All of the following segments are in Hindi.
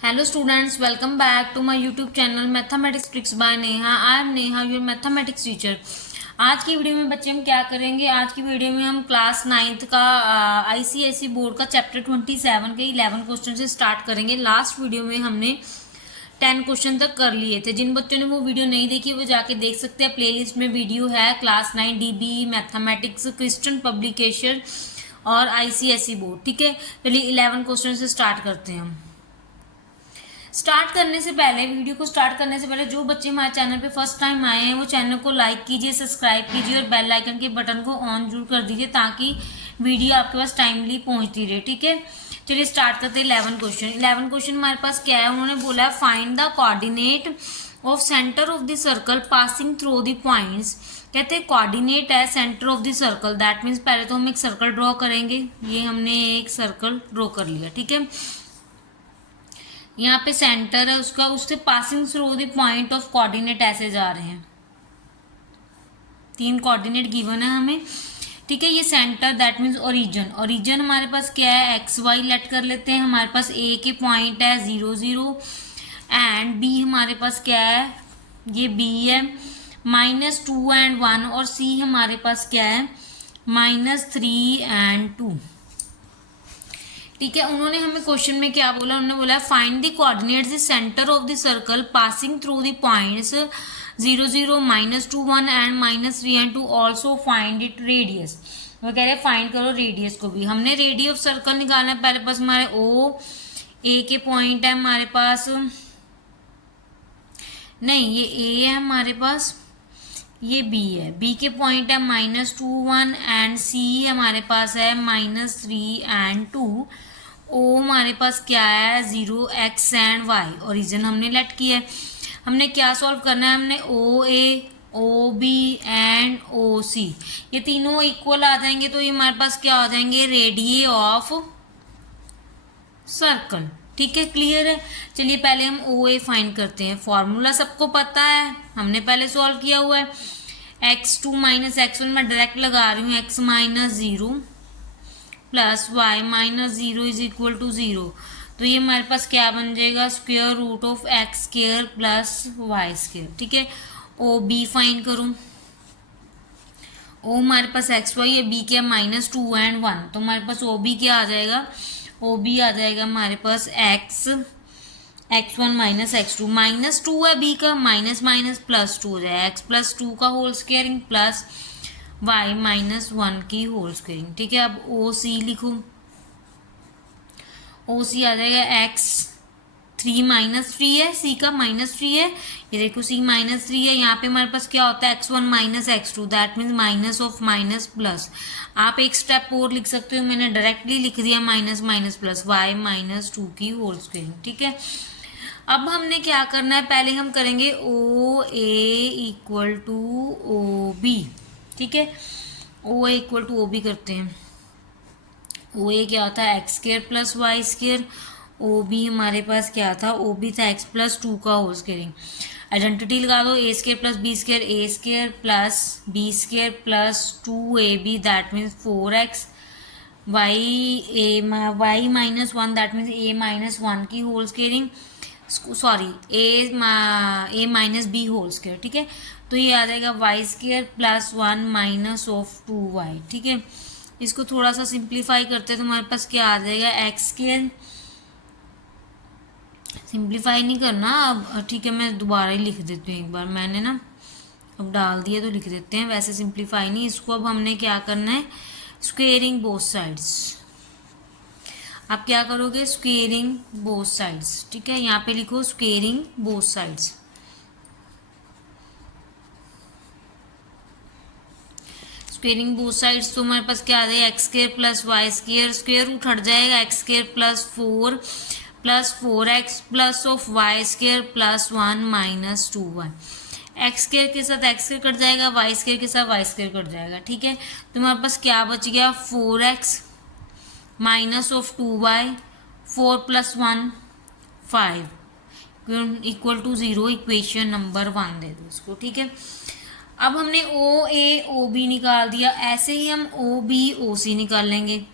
Hello students, welcome back to my YouTube channel Mathematics Tricks by Neha. I am Neha, your mathematics teacher. आज की वीडियो में बच्चे हम क्या करेंगे? आज की वीडियो में हम क्लास 9th का ICSE बोर्ड का चैप्टर 27 के 11 क्वेश्चन से स्टार्ट करेंगे। लास्ट वीडियो में हमने 10 क्वेश्चन तक कर लिए थे। जिन बच्चों ने वो वीडियो नहीं देखी वो जाके देख सकते हैं, प्लेलिस्ट में वीडियो है। क्लास 9 DB मैथमेटिक्स, क्रिस्टन पब्लिकेशन और ICSE बोर्ड। ठीक है, चलिए 11 क्वेश्चन से स्टार्ट करते हैं हम। स्टार्ट करने से पहले, वीडियो को स्टार्ट करने से पहले जो बच्चे हमारे चैनल पे फर्स्ट टाइम आए हैं वो चैनल को लाइक कीजिए, सब्सक्राइब कीजिए और बेल आइकन के बटन को ऑन जरूर कर दीजिए ताकि वीडियो आपके पास टाइमली पहुंचती रहे। ठीक है, चलिए स्टार्ट करते हैं 11 क्वेश्चन। 11 क्वेश्चन हमारे पास क्या है? उन्होंने बोला है find the coordinate of centre of the circle passing through the points. कहते हैं कोऑर्डिनेट है centre of the circle, that means पहले तो हम एक सर्कल ड्रॉ करेंगे। ये हमने एक सर्कल ड्रॉ कर लिया। ठीक है, यहाँ पे सेंटर है उसका, उससे passing through the point of coordinate ऐसे जा रहे हैं। 3 कोऑर्डिनेट गिवन है हमें। ठीक है, ये centre that means origin. Origin हमारे पास क्या है? एक्स वाई लेट कर लेते हैं। हमारे पास ए के पॉइंट है 0 0 एंड बी हमारे पास क्या है? ये बी है -2 एंड 1 और सी हमारे पास क्या है? -3 एंड 2। ठीक है, उन्होंने हमें क्वेश्चन में क्या बोला? उन्होंने बोला find the coordinates the centre of the circle passing through the points 0 0 -2 1 and -3 and 2। Also find it radius. वो कह रहे हैं फाइंड करो रेडियस को भी। हमने रेडियस ऑफ सर्कल निकालना है। पहले पास हमारे ओ ए के पॉइंट है हमारे पास, नहीं ये ए है हमारे पास, ये बी है, बी के पॉइंट है -2 1 एंड सी हमारे पास है -3 एंड 2। ओ हमारे पास क्या है? 0 x एंड y। ओरिजिन हमने लेट किया है। हमने क्या सॉल्व करना है? हमने ओ ए, ओ बी एंड ओ सी, ये तीनों इक्वल आ जाएंगे तो ये हमारे पास क्या आ जाएंगे? Radii of circle. ठीक है, क्लियर है। चलिए पहले हम ओ ए फाइंड करते हैं। फॉर्मूला सबको पता है, हमने पहले सॉल्व किया हुआ है। x2 -x1 मैं डायरेक्ट लगा रही हूँ, x -0 plus y -0 is equal to 0। तो ये हमारे पास क्या बन जाएगा? Square root of x square plus y square. ठीक है, ओ बी फाइंड करूँ। ओ हमारे पास एक्स वाई है, बी क्या? -2 एंड 1। तो हमारे पास ओ बी क्या आ जाएगा? ओ बी आ जाएगा हमारे पास x1 -x2। -2 है बी का, माइनस माइनस +2 हो जाएगा, x +2 का होल स्क्वायरिंग प्लस y -1 की होल स्क्वायरिंग। ठीक है, अब ओ सी लिखूं। ओ सी आ जाएगा x3 -3 है, सी का -3 है। ये देखो सी -3 है। यहाँ पे हमारे पास क्या होता है? x1 -x2 that means minus of minus plus. आप एक स्टेप और लिख सकते हो, मैंने डायरेक्टली लिख दिया माइनस माइनस प्लस y -2 की होल स्क्वायरिंग। ठीक है, अब हमने क्या करना है? पहले हम करेंगे O A equal to O B. ठीक है, O A equal to O B करते हैं। ओ ए क्या होता है? X square plus y square. O B हमारे पास क्या था? ओ बी था x +2 का होल स्क्वायरिंग। आइडेंटिटी लगा दो, a square plus b square, a square plus b square plus 2ab that means 4x, y -1 that means a -1 की whole squaring, sorry a minus b whole square. ठीक है, तो ये आ जाएगा y square plus 1 minus of 2y। ठीक है, इसको थोड़ा सा सिंप्लीफाई करते हैं तो हमारे पास क्या आ जाएगा? एक्स स्क्वायर, सिंप्लीफाई नहीं करना अब। ठीक है, मैं दोबारा ही लिख देती हूँ, एक बार मैंने ना अब डाल दिया तो लिख देते हैं, वैसे सिंप्लीफाई नहीं। इसको अब हमने क्या करना है? Squaring both sides. आप क्या करोगे? Squaring both sides. ठीक है, यहाँ पे लिखो squaring both sides. Squaring both sides तो हमारे पास क्या आ जाएगा? X square plus y square, square root हट जाएगा, x square plus 4 plus 4x plus of y square plus 1 minus 2y। X square के साथ एक्स स्क्वायर कट जाएगा, वाई स्क्वायर के साथ वाई स्क्वायर कट जाएगा। ठीक है, तो हमारे पास क्या बच गया? 4x minus of 2y, 4 plus 1 5 equal to 0। Equation number 1 दे दो इसको। ठीक है, अब हमने ओ ए ओ बी निकाल दिया, ऐसे ही हम ओ बी ओ सी निकाल लेंगे।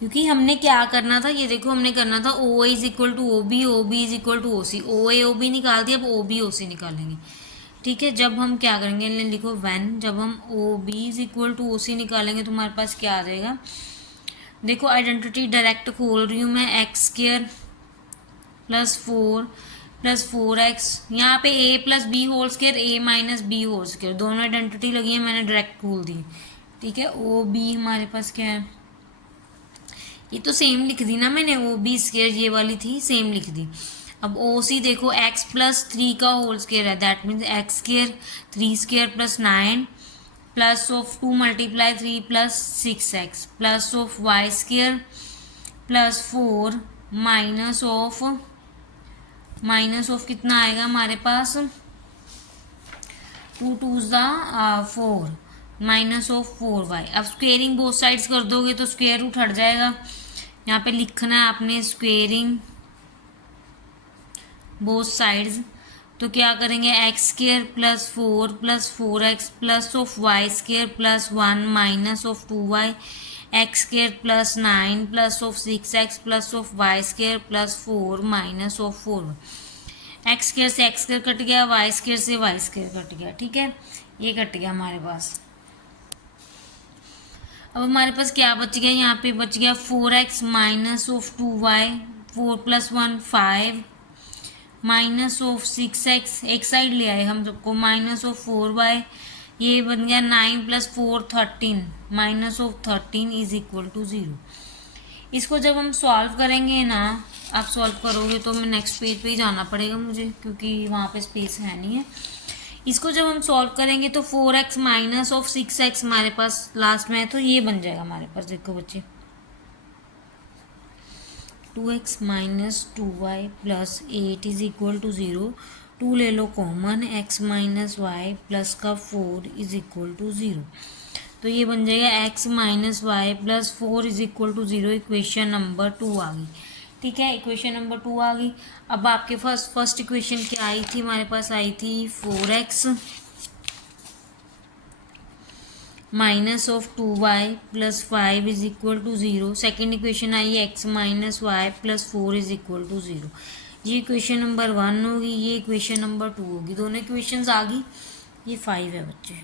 क्योंकि हमने क्या करना था, ये देखो हमने करना था O A is equal to O B, O B is equal to O C, O A O B निकाल दिया, अब ओ बी ओ सी निकालेंगे। ठीक है, जब हम क्या करेंगे, लिखो व्हेन, जब हम O B is equal to O C निकालेंगे तो हमारे पास क्या आ जाएगा। देखो आइडेंटिटी डायरेक्ट खोल रही हूँ मैं, x square plus four x, यहाँ पे ए प्लस बी होल स्क्वायर, ए माइनस बी होल स्क्वायर, दोनों आइडेंटिटी लगी है, मैंने डायरेक्ट खोल दी। ठीक है, ओ बी हमारे पास क्या है, ये तो सेम लिख दी ना मैंने, ओ बी स्क्वायर ये वाली थी, सेम लिख दी। अब ओ सी देखो एक्स प्लस थ्री का होल स्क्वायर है, that means x square, three square plus nine, plus of two multiply three plus six x, plus of y square plus four, minus of कितना आएगा हमारे पास, टू टू ज़ा four, minus of four y. अब स्क्वेयरिंग बोथ साइड्स कर दोगे तो स्क्वेयर रूट हट जाएगा, यहाँ पे लिखना है आपने स्क्वेयरिंग बोथ साइड्स। तो क्या करेंगे, x square plus four x plus of y square plus one minus of two y, x square plus nine plus of six x plus of y square plus four minus of four. X square से एक्स स्क्वेयर कट गया, वाई स्क्वेयर से वाई स्क्वेयर कट गया। ठीक है, ये कट गया हमारे पास। अब हमारे पास क्या बच गया, यहाँ पे बच गया four x minus of two y, four plus one five, minus of six x, एक साइड ले आए हम सबको, माइनस ऑफ फोर वाई, ये बन गया nine plus four thirteen, minus of thirteen is equal to zero. इसको जब हम सॉल्व करेंगे ना, आप सॉल्व करोगे तो मैं नेक्स्ट पेज पे ही जाना पड़ेगा मुझे, क्योंकि वहाँ पे स्पेस है नहीं है। इसको जब हम सॉल्व करेंगे तो four x minus of six x हमारे पास लास्ट में है, तो ये बन जाएगा हमारे पास, देखो बच्चे, two x minus two y plus eight is equal to zero, two ले लो common, x minus y plus का four is equal to zero. तो ये बन जाएगा x minus y plus four is equal to zero, equation number two आ गई। ठीक है, इक्वेशन नंबर टू आ गई। अब आपके पास फर्स्ट इक्वेशन क्या आई थी, हमारे पास आई थी four x minus of two y plus five is equal to zero. Second equation आई x minus y plus four is equal to zero. ये इक्वेशन नंबर वन होगी, ये इक्वेशन नंबर टू होगी, दोनों इक्वेशंस आ गई। ये फाइव है बच्चे।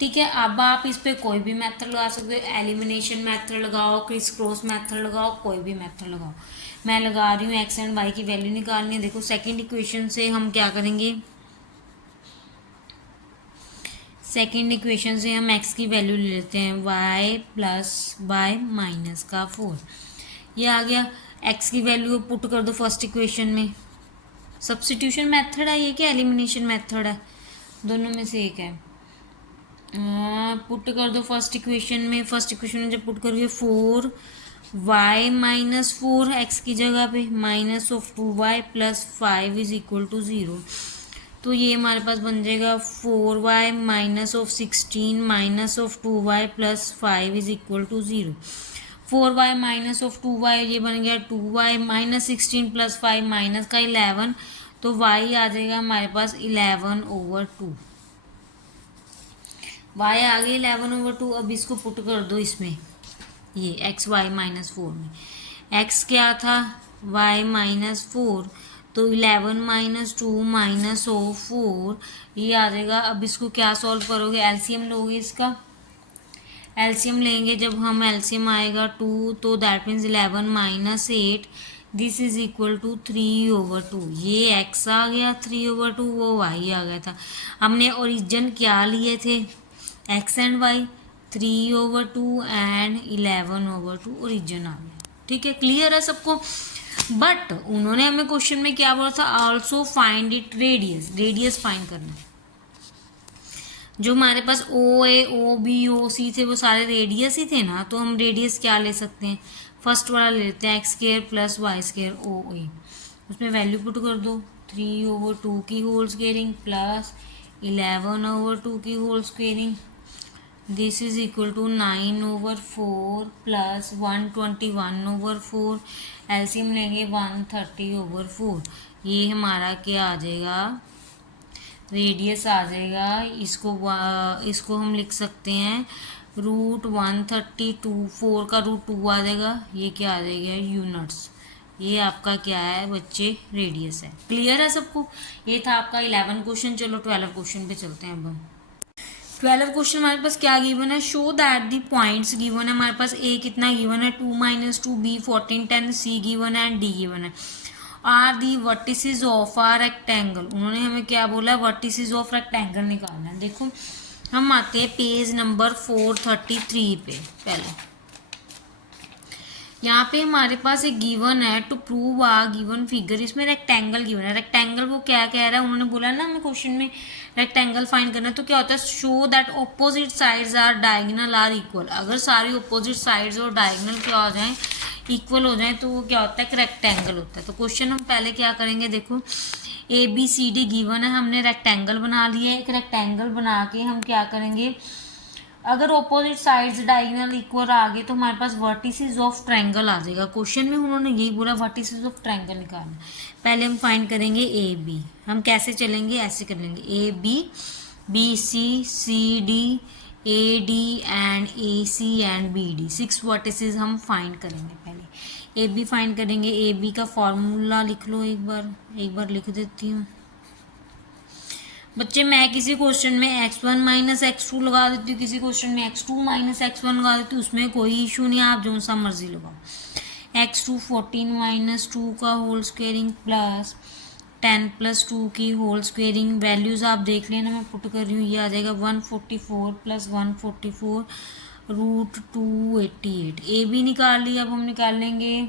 ठीक है, अब आप इस पे कोई भी मेथड लगा सकते हो, एलिमिनेशन मेथड लगाओ, क्रिस क्रॉस मेथड लगाओ, कोई भी मेथड लगाओ। मैं लगा रही हूँ एक्स एंड वाई की वैल्यू निकालनी है। देखो सेकंड इक्वेशन से हम क्या करेंगे, सेकंड इक्वेशन से हम एक्स की वैल्यू ले लेते हैं, वाई प्लस वाई माइनस का फोर, ये आ गया। एक्स की वैल्यू पुट कर दो फर्स्ट इक्वेशन में। सब्स्टिट्यूशन मेथड है ये, क्या एलिमिनेशन मेथड है, दोनों में से एक है। पुट कर दो फर्स्ट इक्वेशन में, फर्स्ट इक्वेशन में जब पुट करोगे four y minus four x की जगह पे, minus of two y plus five is equal to zero. तो ये हमारे पास बन जाएगा four y minus of sixteen minus of two y plus five is equal to zero. Four y minus of two y ये बन गया two y minus sixteen plus five minus का 11, तो वाई आ जाएगा हमारे पास 11/2। वाई आ गई 11/2। अब इसको पुट कर दो इसमें, ये एक्स वाई माइनस फोर में। एक्स क्या था, वाई माइनस फोर, तो 11 माइनस टू माइनस ओ फोर, ये आ जाएगा। अब इसको क्या सॉल्व करोगे, एलसीएम लोगे इसका, एलसीएम लेंगे जब हम, एलसीएम आएगा 2, तो that means 11 minus 8, this is equal to 3/2। ये एक्स आ गया 3/2, वो वाई आ गया था। हमने ओरिजिन क्या लिए थे, x and y, 3/2 and 11/2 origin आ गया। ठीक है, क्लियर है सबको। बट उन्होंने हमें क्वेश्चन में क्या बोला था, also find it radius, radius find करना। जो हमारे पास ओ ए ओ बी ओ सी थे वो सारे रेडियस ही थे ना, तो हम रेडियस क्या ले सकते हैं, फर्स्ट वाला ले लेते हैं, x square plus y square O A, उसमें वैल्यू पुट कर दो, 3/2 की होल स्क्वेयरिंग प्लस 11/2 की whole squaring, this is equal to 9/4 plus 121/4, LCM लेंगे 130/4। ये हमारा क्या आ जाएगा, रेडियस आ जाएगा। इसको हम लिख सकते हैं √132, 4 का √2 आ जाएगा, ये क्या आ जाएगा यूनिट्स। ये आपका क्या है बच्चे रेडियस है। क्लियर है सबको? ये था आपका 11 क्वेश्चन। चलो 12 क्वेश्चन पे चलते हैं अब हम। 12 क्वेश्चन हमारे पास क्या गिवन है, show that the points given है हमारे पास। ए कितना गिवन है 2 - 2, बी 14 10, सी गिवन है एंड डी गिवन है। Are the vertices of are rectangle, उन्होंने हमें क्या बोला, वर्टिसेस ऑफ रेक्टेंगल निकालना है। देखो हम आते हैं पेज नंबर 433 पे। पहले यहाँ पे हमारे पास एक गिवन है, टू प्रूव आ गिवन फिगर, इसमें रेक्टेंगल गिवन है। रेक्टेंगल वो क्या कह रहा है, उन्होंने बोला ना हमें क्वेश्चन में रेक्टेंगल फाइंड करना है, तो क्या होता है, show that opposite sides are diagonal are equal. अगर सारी ऑपोजिट साइड्स और डायगोनल क्या हो जाएं, इक्वल हो जाए, तो वो क्या होता है, एक रेक्टेंगल होता है। तो क्वेश्चन हम पहले क्या करेंगे, देखो ABCD गिवन है, हमने रेक्टेंगल बना लिया है। एक रेक्टेंगल बना के हम क्या करेंगे, अगर ऑपोजिट साइड्स डायगोनल इक्वल आ गए तो हमारे पास वर्टिसेस ऑफ ट्रायंगल आ जाएगा। क्वेश्चन में उन्होंने यही बोला वर्टिसेस ऑफ ट्रायंगल निकालना। पहले हम फाइंड करेंगे AB। हम कैसे चलेंगे, ऐसे कर लेंगे AB BC CD AD and AC and BD, 6 vertices हम फाइंड करेंगे। पहले AB फाइंड करेंगे। AB का फॉर्मूला लिख लो, एक बार लिख देती हूँ बच्चे। मैं किसी क्वेश्चन में x1 - x2 लगा देती हूँ, किसी क्वेश्चन में x2 - x1 लगा देती हूँ, उसमें कोई इशू नहीं है, आप जो सा मर्जी लगाओ। x2 14 - 2 का होल स्क्वेयरिंग प्लस 10 + 2 की होल स्क्वेयरिंग। वैल्यूज़ आप देख लेना, मैं पुट कर रही हूँ, ये आ जाएगा 144 + 144 √288। ए भी निकाल लिया। अब हम निकाल लेंगे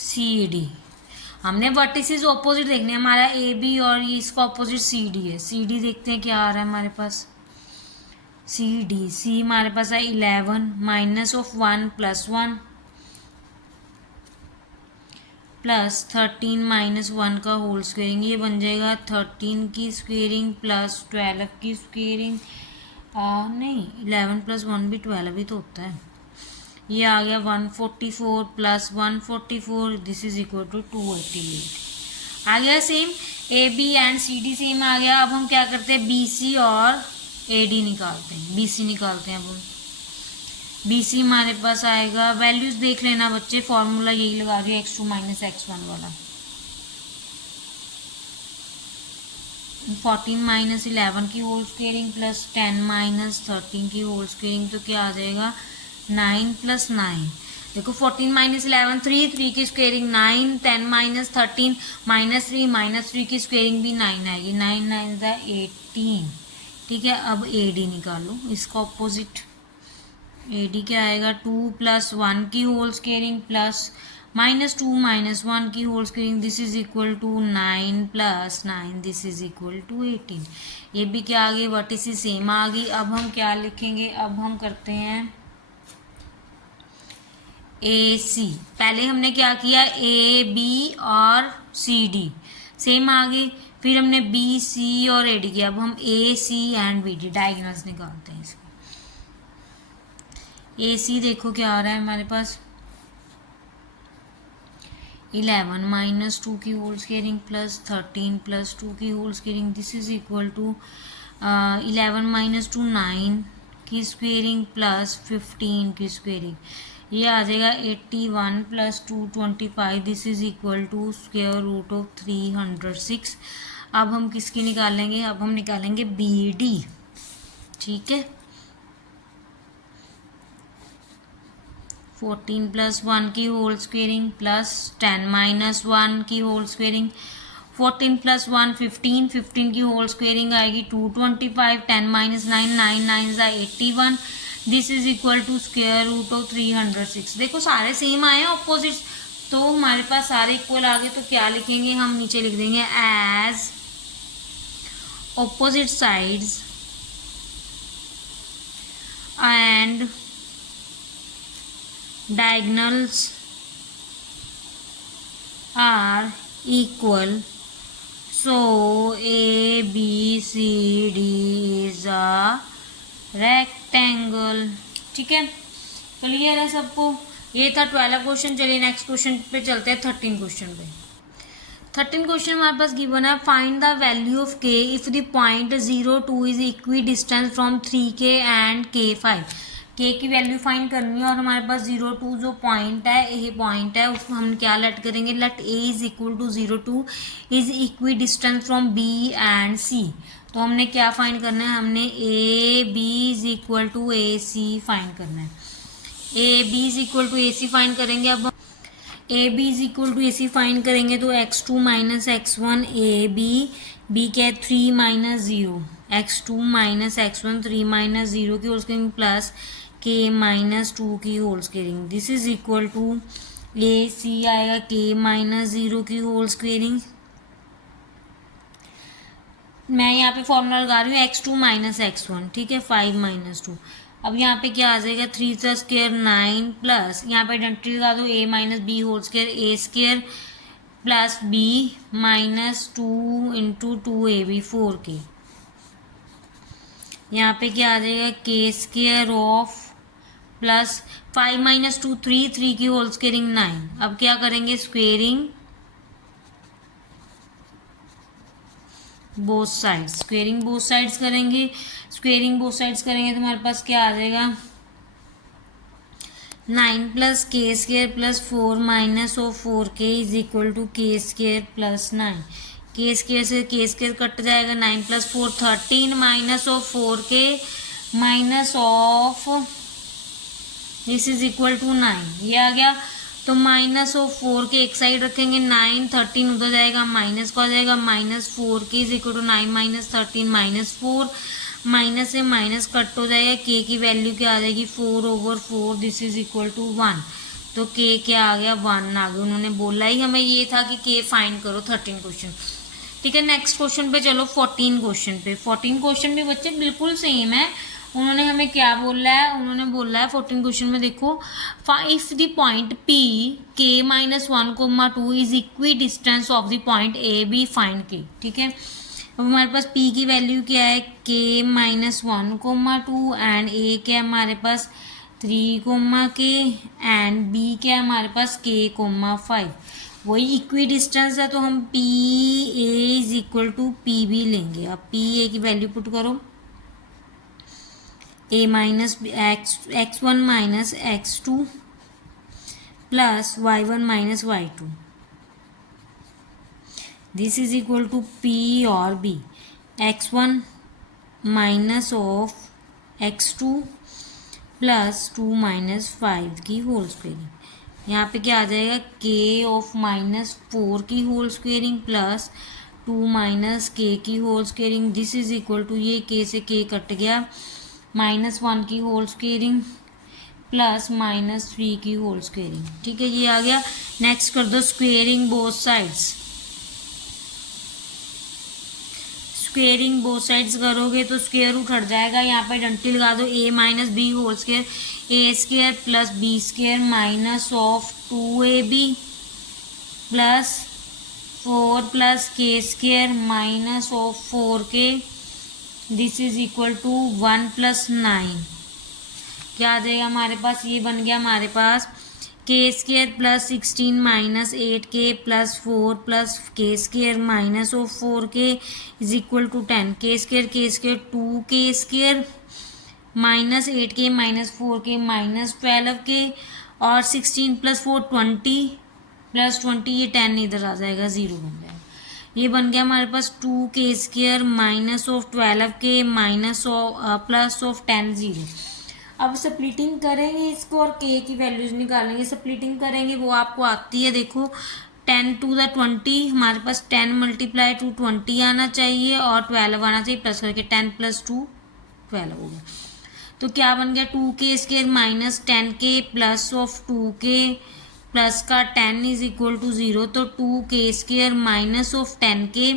CD। हमने वर्टिसेस ऑपोजिट देखने, हमारा AB और ये इसका ऑपोजिट CD है। CD देखते हैं क्या आ रहा है हमारे पास, C हमारे पास है 11 -1 + 1 प्लस 13 - 1 का होल स्क्वेयरिंग, ये बन जाएगा 13 की स्क्वेयरिंग प्लस 12 की स्क्वेयरिंग। नहीं, 11 + 1 भी 12 ही तो होता है। ये आ गया 144 + 144, दिस इज इक्वल टू 288 आ गया। Same AB and CD same आ गया। अब हम क्या करते हैं, BC और AD निकालते हैं। BC निकालते हैं अब हम। BC हमारे पास आएगा, वैल्यूज देख लेना बच्चे, फॉर्मूला यही लगा रही है x2 - x1 वाला। 14 - 11 की होल स्क्वेयरिंग प्लस 10 - 13 की होल स्क्वेयरिंग, तो क्या आ जाएगा 9 + 9। देखो 14 - 11 3 की स्क्वेयरिंग 9, 10 - 13 -3 की स्क्वेयरिंग भी 9 आएगी। 9 9 = 18। ठीक है, अब AD निकालो, इसका ऑपोजिट। AD क्या आएगा, 2 + 1 की होल स्क्वेयरिंग प्लस -2 - 1 की whole squaring, this is equal to 9 + 9, this is equal to 18। ये भी क्या आ गई, वर्टिसेस सेम आ गई। अब हम क्या लिखेंगे, अब हम करते हैं AC। पहले हमने क्या किया, AB और CD सेम आ गई, फिर हमने BC और AD किया। अब हम AC एंड BD डायगोनल्स निकालते हैं इसके। AC देखो क्या आ रहा है हमारे पास, 11 - 2 की होल स्क्वेयरिंग प्लस 13 + 2 की whole squaring, this is equal to 11 - 2 9 की स्क्वेयरिंग प्लस 15 की स्क्वेयरिंग, ये आ जाएगा 81 + 2 25, this is equal to √of 306। अब हम किसकी निकालेंगे, अब हम निकालेंगे BD। ठीक है, 14 + 1 की होल स्क्वेयरिंग प्लस 10 - 1 की होल स्क्वेयरिंग, 14 + 1 15, 15 की होल स्क्वेयरिंग आएगी 225, 10 - 9 9 9 = 81, this is equal to √of 306। देखो सारे सेम आए हैं ऑपोजिट, तो हमारे पास सारे इक्वल आ गए, तो क्या लिखेंगे हम, नीचे लिख देंगे as opposite sides and diagonals are equal, so ABCD is a rectangle। ठीक है, क्लियर है सबको? ये था 12 क्वेश्चन। चलिए नेक्स्ट क्वेश्चन पे चलते हैं, 13 क्वेश्चन पे। 13 क्वेश्चन हमारे पास गिवन है, फाइंड द वैल्यू ऑफ के if the point 0 2 is equidistance from 3k and k5। के की वैल्यू फाइंड करनी है और हमारे पास 0 2 जो पॉइंट है, ये पॉइंट है, उसको हम क्या लेट करेंगे, let A is equal to 0 2 is equidistance from B and C. तो हमने क्या फाइंड करना है, हमने A B is equal to A C find करना है। A B is equal to A C find करेंगे। अब A B is equal to A C find करेंगे तो x2 minus x1 A B क्या है 3 minus 0, x2 minus x1 3 minus 0 की whole squaring plus k minus 2 की whole squaring, this is equal to A C आएगा k माइनस 0 की होल स्क्वेयरिंग। मैं यहाँ पे फॉर्मूला लगा रही हूँ x2 माइनस x1, ठीक है, 5 माइनस 2। अब यहाँ पे क्या आ जाएगा 3 का स्क्वायर 9 प्लस यहाँ पे आइडेंटिटी लगा दो a minus b whole square a square plus b minus 2 into 2ab 4k। यहाँ पे क्या आ जाएगा k square of plus 5 minus 2 3 की होल स्क्वायरिंग 9। अब क्या करेंगे, squaring both sides, squaring both sides करेंगे। स्क्वेयरिंग बोथ साइड्स करेंगे तो हमारे पास क्या आ जाएगा 9 plus k square plus 4 minus of 4k is equal to k square plus 9। K square से के स्क्वेयर कट जाएगा, 9 plus 4 13 minus of 4k minus of this is equal to 9, ये आ गया। तो माइनस ऑफ 4 के एक साइड रखेंगे, 9 13 उधर जाएगा, माइनस को आ जाएगा, minus 4k is equal to 9 minus 13 minus 4, minus से माइनस कट हो जाएगा, k की वैल्यू क्या आ जाएगी 4/4, दिस इज इक्वल टू 1। तो k क्या आ गया 1 आ गया। उन्होंने बोला ही हमें ये था कि k फाइंड करो 13 क्वेश्चन, ठीक है। नेक्स्ट क्वेश्चन पे चलो 14 क्वेश्चन पे। 14 क्वेश्चन भी बच्चे बिल्कुल सेम है। उन्होंने हमें क्या बोला है, उन्होंने बोला है 14 क्वेश्चन में देखो, if the point p k minus 1,2 is equidistance of the point A B find k, ठीक है। अब हमारे पास p की वैल्यू क्या है k माइनस 1,2 एंड a क्या है हमारे पास 3, एंड b क्या है हमारे पास k, 5। वही इक्वी डिस्टेंस है तो हम p a is equal to p b लेंगे। अब p a की वैल्यू पुट करो, a minus x1 minus x2 plus y1 minus y2, this is equal to p और b, x1 minus of x2 plus 2 minus 5 की होल स्क्वेयरिंग। यहाँ पे क्या आ जाएगा k ऑफ माइनस 4 की whole squaring plus 2 minus k की whole squaring, this is equal to ये k से k कट गया, -1 की होल स्क्वेयरिंग प्लस -3 की होल स्क्वेयरिंग, ठीक है, ये आ गया। नेक्स्ट कर दो squaring both sides. Squaring both sides करोगे तो स्क्वेयर रूट हट जाएगा, यहाँ पे आइडेंटिटी लगा दो a minus b whole square a square plus b square minus of 2ab plus 4 plus k square minus of 4k, this is equal to 1 plus 9। क्या आ जाएगा हमारे पास, ये बन गया हमारे पास k square plus 16 minus 8k plus 4 plus k square minus of 4k is equal to 10। K square 2k square minus 8k minus 4k minus 12k और 16 प्लस 4 20 प्लस 20, ये 10 इधर आ जाएगा, 0 बन जाएगा। ये बन गया हमारे पास 2k square minus of 12k minus plus of 10 0। अब स्प्लिटिंग करेंगे इसको और k की वैल्यूज निकालेंगे। स्प्लिटिंग करेंगे वो आपको आती है, देखो 10 टू द 20, हमारे पास 10 मल्टीप्लाई टू 20 आना चाहिए और 12 आना चाहिए, प्लस करके 10 प्लस 2 12 हो गया। तो क्या बन गया 2k square minus 10k plus of 2k plus का 10 इज इक्वल टू 0। तो 2k square minus of 10k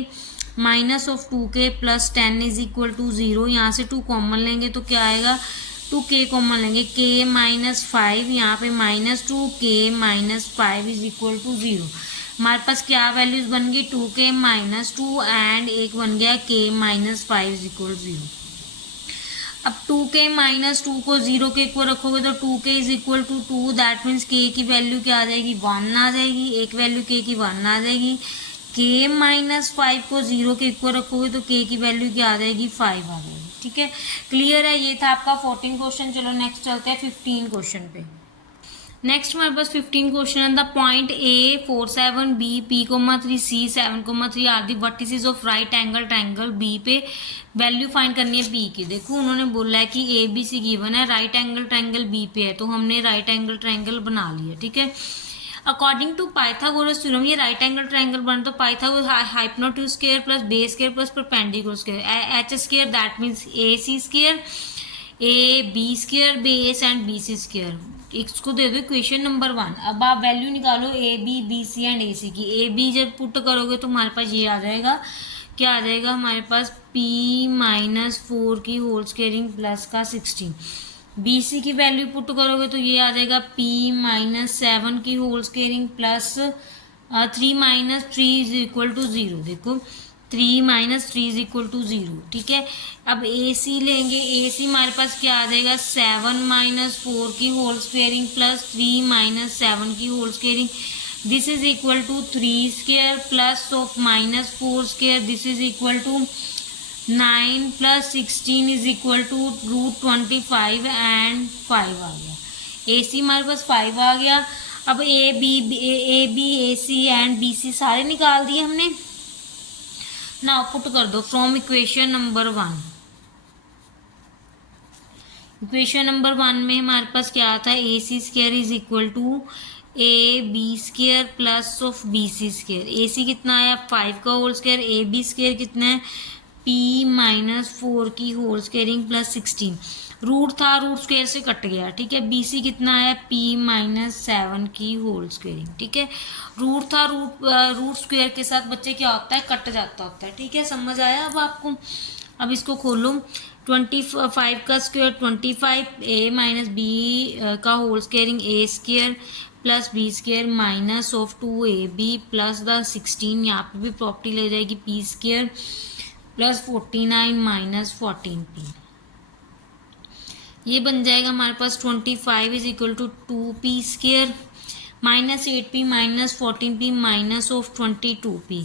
minus of 2k plus 10 is equal to 0। यहाँ से 2 कॉमन लेंगे तो क्या आएगा, 2k कॉमन लेंगे, k माइनस 5, यहाँ पे minus 2k minus 5 is equal to 0। हमारे पास क्या वैल्यूज बन गई 2k माइनस 2 एंड एक बन गया k माइनस 5 इज इक्वल 0। अब 2k माइनस 2 को 0 के इक्वल रखोगे तो 2k is equal to 2, that means k की वैल्यू क्या आ जाएगी 1 आ जाएगी, एक वैल्यू k की 1 आ जाएगी। k माइनस 5 को 0 के इक्वल रखोगे तो k की वैल्यू क्या आ जाएगी, 5 आ जाएगी। ठीक है, क्लियर है। ये था आपका 14 क्वेश्चन। चलो नेक्स्ट चलते हैं 15 क्वेश्चन पे। नेक्स्ट हमारे पास 15 क्वेश्चन है। The point A 4 7 B P, 3 C 7, 3 are the vertices of right angle triangle B पे वैल्यू फाइंड करनी है B की। देखो उन्होंने बोला है कि ABC गिवन है, राइट एंगल ट्रायंगल B पे है, तो हमने राइट एंगल ट्रायंगल बना लिया। ठीक है, अकॉर्डिंग टू पाइथागोरस थ्योरम ये राइट एंगल ट्रायंगल बने तो Pythagoras hypotenuse square plus base square plus perpendicular square H square, that means AC square, AB square, base and BC square. इसको दे दो इक्वेशन नंबर 1। अब आप वैल्यू निकालो AB, BC एंड AC की। AB जब पुट करोगे तो हमारे पास ये आ जाएगा, क्या आ जाएगा हमारे पास, P माइनस 4 की होल स्क्वायरिंग प्लस का 16। BC की वैल्यू पुट करोगे तो ये आ जाएगा P माइनस 7 की whole squaring plus 3 minus 3 is equal to 0। देखो 3 माइनस 3 इज इक्वल टू 0। ठीक है, अब AC लेंगे। AC हमारे पास क्या आ जाएगा, 7 माइनस 4 की होल स्क्वायरिंग प्लस 3 माइनस 7 की whole squaring, this is equal to 3 square plus of minus 4 square, this is equal to 9 plus 16 is equal to √25 and 5 आ गया। AC हमारे पास 5 आ गया। अब AB AC एंड BC सारे निकाल दिए हमने। नाउ पुट कर दो from equation number 1। Equation number 1 में हमारे पास क्या आता है, AC square is equal to AB square plus of BC square. AC कितना आया, 5 का होल स्क्वायर, AB स्क्वायर कितना है, P माइनस 4 की होल स्क्वायरिंग प्लस 16। रूट था, रूट स्क्वायर से कट गया। ठीक है, BC कितना है, P माइनस 7 की होल स्क्वायरिंग। ठीक है, रूट था, रूट स्क्वायर के साथ बच्चे क्या होता है, कट जाता होता है। ठीक है, समझ आया अब आपको। अब इसको खोलो, 25 का स्क्वायर 25, A माइनस B का whole squaring A square plus B square minus of 2AB plus the 16, यहाँ पे भी प्रॉपर्टी ले जाएगी, P square plus 49 minus 14P। ये बन जाएगा हमारे पास 25 is equal to 2P square minus 8P minus 14P minus of 22P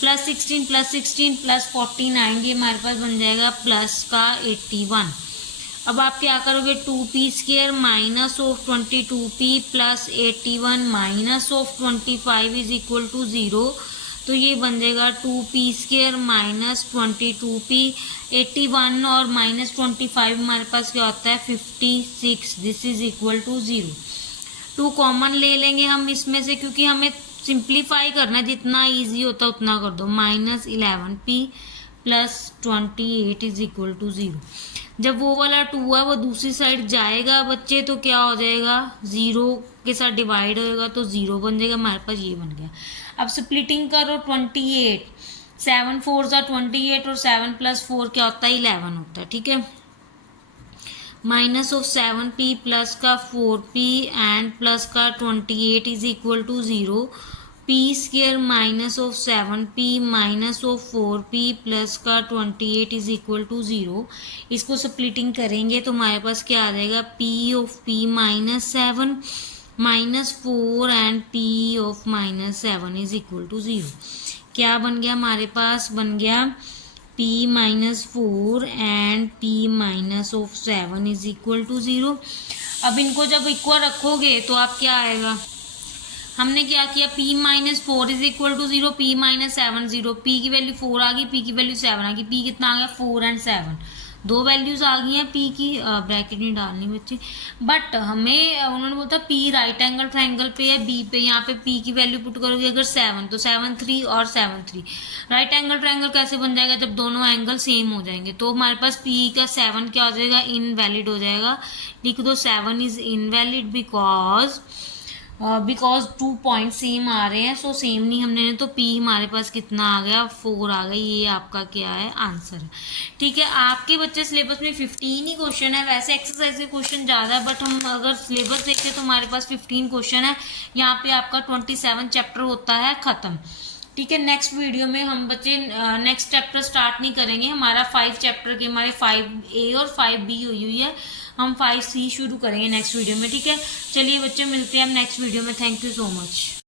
plus 16 plus 49, ये हमारे पास बन जाएगा प्लस का 81। अब आप क्या करोगे, 2P square minus of 22P plus 81 माइनस ऑफ 25 इज इक्वल टू 0, तो ये बन जाएगा 2P स्क्वायर माइनस 22P, 81 और माइनस 25 हमारे पास क्या होता है, 56, this is equal to 0। 2 common ले लेंगे हम इसमें से, क्योंकि हमें सिंप्लीफाई करना है, जितना इजी होता है उतना कर दो। Minus 11P plus 28 is equal to 0। जब वो वाला 2 है वो दूसरी साइड जाएगा बच्चे, तो क्या हो जाएगा, 0 के साथ डिवाइड होएगा तो 0 बन जाएगा। हमारे पास ये बन गया। अब स्प्लिटिंग करो, 28, 7 4 28 और 7 प्लस 4 क्या होता है, 11 होता है। ठीक है, माइनस ऑफ 7P प्लस का 4P एंड प्लस का 28 is equal to 0। P square minus of 7P minus of 4P plus का 28 इज इक्वल टू 0। इसको स्प्लिटिंग करेंगे तो हमारे पास क्या आ जाएगा, P of P minus 7 minus 4 and P of minus 7 is equal to 0। क्या बन गया हमारे पास, बन गया P minus 4 and P minus of 7 is equal to 0। अब इनको जब इक्वल रखोगे तो आप क्या आएगा, हमने क्या किया, P minus 4 is equal to 0, P minus 7 0, P की वैल्यू 4 आ गई, P की वैल्यू 7 आ गई। P कितना आ गया, 4 एंड 7, 2 वैल्यूज आ गई हैं P की। ब्रैकेट नहीं डालनी बच्चे, बट हमें उन्होंने बोला P राइट एंगल ट्रायंगल पे है B पे, यहाँ पे P की वैल्यू पुट करोगे अगर 7 तो 7 3 और 7 3। राइट एंगल ट्रायंगल कैसे बन जाएगा, जब दोनों एंगल सेम हो जाएंगे। तो हमारे पास P का 7 क्या हो जाएगा, इनवैलिड हो जाएगा। लिख दो 7 is invalid because 2 point same आ रहे हैं, सो सेम नहीं हमने, तो P हमारे पास कितना आ गया, 4 आ गया। ये आपका क्या है, आंसर है। ठीक है, आपके बच्चे सिलेबस में 15 ही क्वेश्चन है, वैसे एक्सरसाइज के क्वेश्चन ज़्यादा है, बट हम अगर सिलेबस देखें तो हमारे पास 15 क्वेश्चन है। यहाँ पे आपका 27 चैप्टर होता है ख़त्म। ठीक है, नेक्स्ट वीडियो में हम बच्चे नेक्स्ट चैप्टर स्टार्ट नहीं करेंगे। हमारा 5 चैप्टर के हमारे 5A और 5B हुई है, हम 5C शुरू करेंगे नेक्स्ट वीडियो में। ठीक है, चलिए बच्चे मिलते हैं हम नेक्स्ट वीडियो में। Thank you so much.